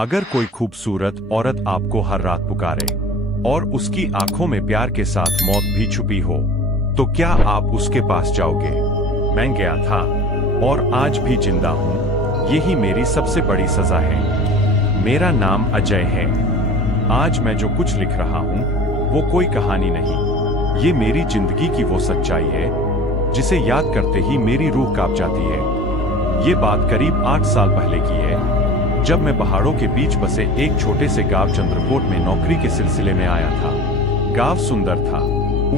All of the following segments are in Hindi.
अगर कोई खूबसूरत औरत आपको हर रात पुकारे और उसकी आंखों में प्यार के साथ मौत भी छुपी हो, तो क्या आप उसके पास जाओगे? मैं गया था और आज भी जिंदा हूँ। यही मेरी सबसे बड़ी सजा है। मेरा नाम अजय है। आज मैं जो कुछ लिख रहा हूँ वो कोई कहानी नहीं, ये मेरी जिंदगी की वो सच्चाई है जिसे याद करते ही मेरी रूह कांप जाती है। ये बात करीब 8 साल पहले की है, जब मैं पहाड़ों के बीच बसे एक छोटे से गांव चंद्रकोट में नौकरी के सिलसिले में आया था। गांव सुंदर था,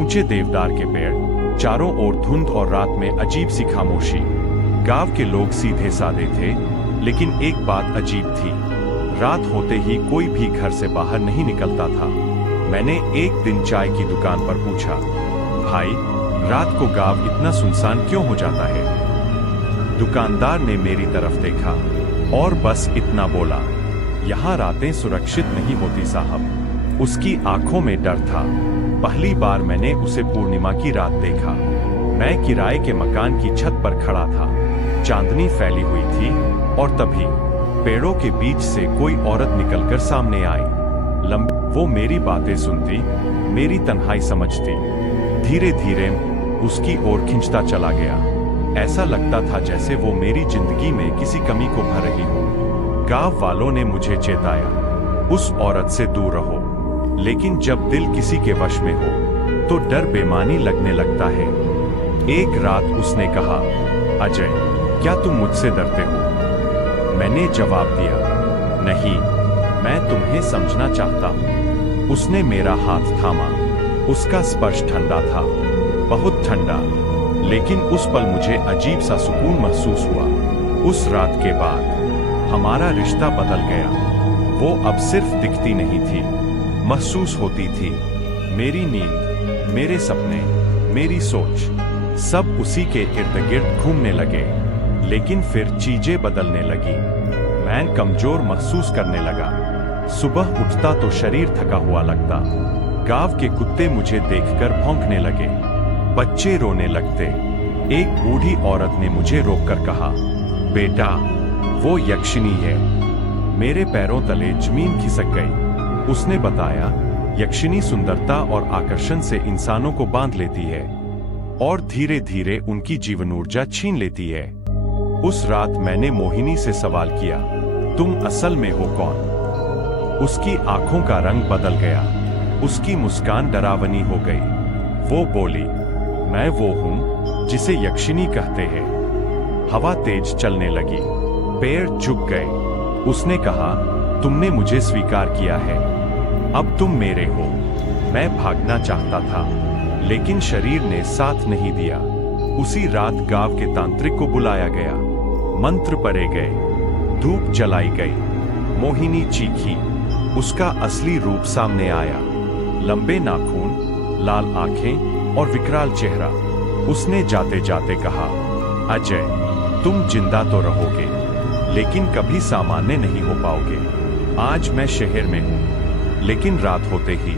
ऊंचे देवदार के पेड़, चारों ओर धुंध और रात में अजीब सी खामोशी। गांव के लोग सीधे सादे थे, लेकिन एक बात अजीब थी, रात होते ही कोई भी घर से बाहर नहीं निकलता था। मैंने एक दिन चाय की दुकान पर पूछा, भाई, रात को गांव इतना सुनसान क्यों हो जाता है? दुकानदार ने मेरी तरफ देखा और बस इतना बोला, यहाँ रातें सुरक्षित नहीं होती साहब। उसकी आंखों में डर था। पहली बार मैंने उसे पूर्णिमा की रात देखा। मैं किराए के मकान की छत पर खड़ा था, चांदनी फैली हुई थी और तभी पेड़ों के बीच से कोई औरत निकलकर सामने आई। वो मेरी बातें सुनती, मेरी तन्हाई समझती, धीरे धीरे उसकी ओर खिंचता चला गया। ऐसा लगता था जैसे वो मेरी जिंदगी में किसी कमी को भर रही हो। गांव वालों ने मुझे चेताया, उस औरत से दूर रहो, लेकिन जब दिल किसी के वश में हो तो डर बेमानी लगने लगता है। एक रात उसने कहा, अजय, क्या तुम मुझसे डरते हो? मैंने जवाब दिया, नहीं, मैं तुम्हें समझना चाहता हूँ। उसने मेरा हाथ थामा। उसका स्पर्श ठंडा था, बहुत ठंडा, लेकिन उस पल मुझे अजीब सा सुकून महसूस हुआ। उस रात के बाद हमारा रिश्ता बदल गया। वो अब सिर्फ दिखती नहीं थी, महसूस होती थी। मेरी नींद, मेरे सपने, मेरी सोच, सब उसी के इर्द गिर्द घूमने लगे। लेकिन फिर चीजें बदलने लगी। मैं कमजोर महसूस करने लगा। सुबह उठता तो शरीर थका हुआ लगता। गांव के कुत्ते मुझे देखकर भौंकने लगे, बच्चे रोने लगते। एक बूढ़ी औरत ने मुझे रोककर कहा, बेटा, वो यक्षिणी है। मेरे पैरों तले जमीन खिसक गई। उसने बताया, यक्षिणी सुंदरता और आकर्षण से इंसानों को बांध लेती है और धीरे धीरे उनकी जीवन ऊर्जा छीन लेती है। उस रात मैंने मोहिनी से सवाल किया, तुम असल में हो कौन? उसकी आंखों का रंग बदल गया, उसकी मुस्कान डरावनी हो गई। वो बोली, मैं वो हूँ जिसे यक्षिणी कहते हैं। हवा तेज चलने लगी, पैर झुक गए। उसने कहा, तुमने मुझे स्वीकार किया है, अब तुम मेरे हो। मैं भागना चाहता था, लेकिन शरीर ने साथ नहीं दिया। उसी रात गांव के तांत्रिक को बुलाया गया, मंत्र पढ़े गए, धूप जलाई गई। मोहिनी चीखी, उसका असली रूप सामने आया। लंबे नाखून, लाल आंखें और विकराल चेहरा। उसने जाते जाते कहा, अजय, तुम जिंदा तो रहोगे, लेकिन कभी सामान्य नहीं हो पाओगे। आज मैं शहर में हूँ, लेकिन रात होते ही